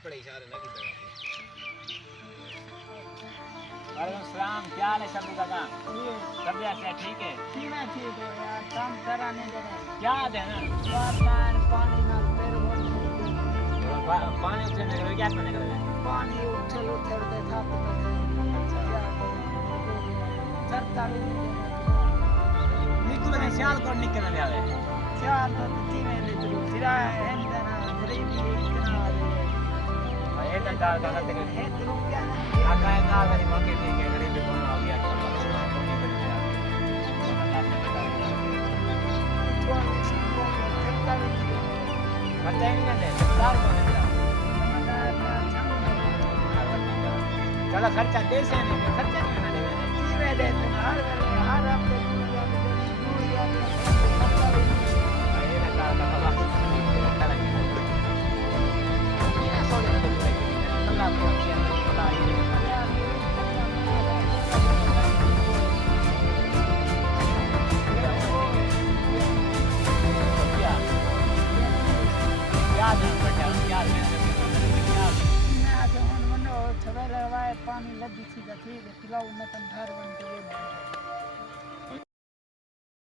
अपने इशारे ना की तरह। वालेकुम सलाम, क्या हाल है शब्बू काका? तबीयत क्या ठीक है? ठीक है यार, काम करा नहीं दे रहा। क्या देना? पानी ना पैर पानी उठने का क्या करने का? पानी उछल दे था पता अच्छा क्या चरता भी निकल में शाल कोड निकल ले आवे। चार तो तीन ले तो सिरा है ना गरीबी इतना ये तो का करते के है तो क्या काका का मेरी मौके ठीक है गरीबी कौन आ गया चलो खर्चा ही नहीं करते सरकार को नहीं चलो खर्चा दे से नहीं खर्चा नहीं करना दे हर हफ्ते ये लगा बाबा अच्छा लगे ये सोच रहे थे कि अल्लाह को किया खुदा ही पानी लगी थी ठीक है खिलाऊ न तन घर बन के